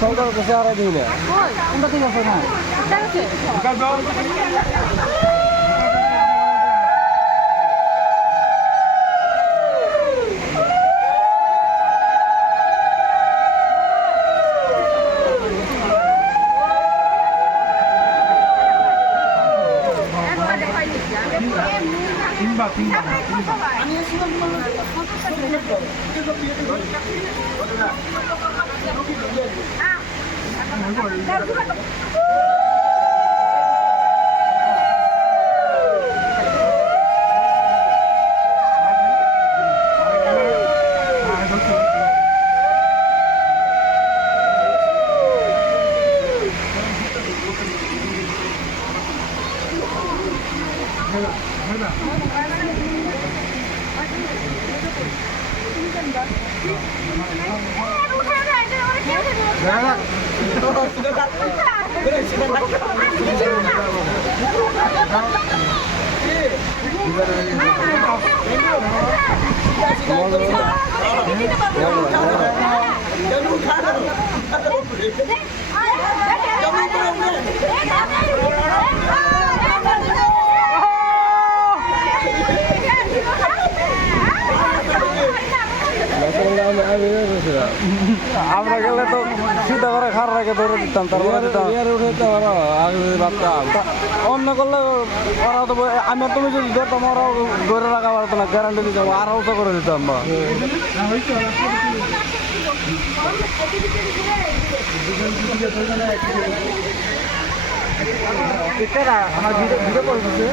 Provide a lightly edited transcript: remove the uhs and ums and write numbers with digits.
সরকার কাছে আর দিই না কোনটা ঠিক আছে না আমরা গেলে তো সিধা করে খার রেখে ধরে দিতাম তারপরে উঠে আগে ভাবতাম অন্য করলে ওরা তো আমি তুমি যদি ধরতাম ওরাও ধরে রাখা পারতো না গ্যারান্টি দিতাম আরও তো করে দিতাম আমার ভিডিও করে দিচ্ছে